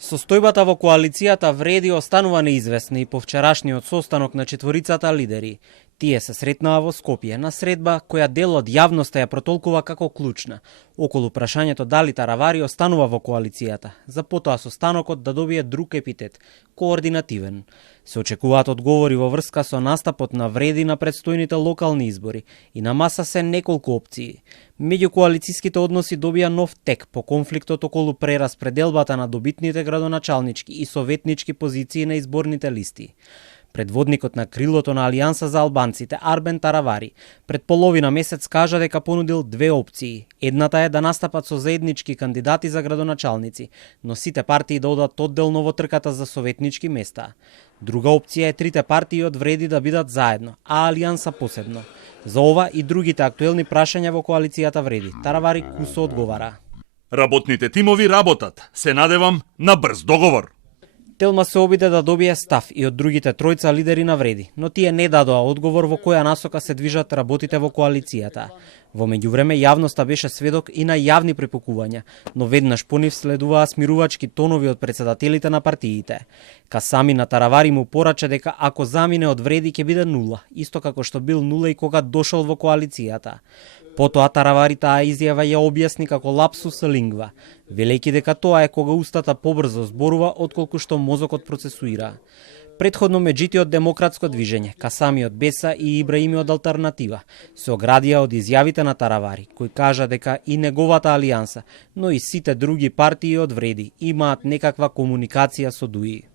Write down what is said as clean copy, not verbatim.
Состојбата во коалицијата Вреди останува неизвестна и по вчерашниот состанок на четворицата лидери. Тие се сретнаа во Скопје на средба која дел од јавноста ја протолкува како клучна, околу прашањето дали Таравари останува во коалицијата, за потоа состанокот да добие друг епитет – координативен. Се очекуваат одговори во врска со настапот на Вреди на предстојните локални избори и на маса се неколку опции. Меѓукоалициските односи добија нов тек по конфликтот околу прераспределбата на добитните градоначалнички и советнички позиции на изборните листи. Предводникот на крилото на Алијанса за албанците, Арбен Таравари, пред половина месец кажа дека понудил две опции. Едната е да настапат со заеднички кандидати за градоначалници, но сите партии да одат одделно во трката за советнички места. Друга опција е трите партии од Вреди да бидат заедно, а Алијанса посебно. За ова и другите актуелни прашања во коалицијата Вреди, Таравари кусо одговара. Работните тимови работат. Се надевам на брз договор. Телма се обиде да добие став и од другите тројца лидери на Вреди, но тие не дадоа одговор во која насока се движат работите во коалицијата. Во меѓувреме јавноста беше сведок и на јавни препукувања, но веднаш по нив следуваа смирувачки тонови од председателите на партиите. Касами на Таравари му порача дека ако замине од Вреди ќе биде нула, исто како што бил нула и кога дошол во коалицијата. Потоа Таравари таа изјава ја објасни како лапсус лингва, велејќи дека тоа е кога устата побрзо зборува отколку што мозокот процесуира. Предходно меѓутоа демократско движење, Касами од Беса и Ибраими од Алтернатива се оградија од изјавите на Таравари, кој кажа дека и неговата алијанса, но и сите други партии од Вреди имаат некаква комуникација со ДУИ.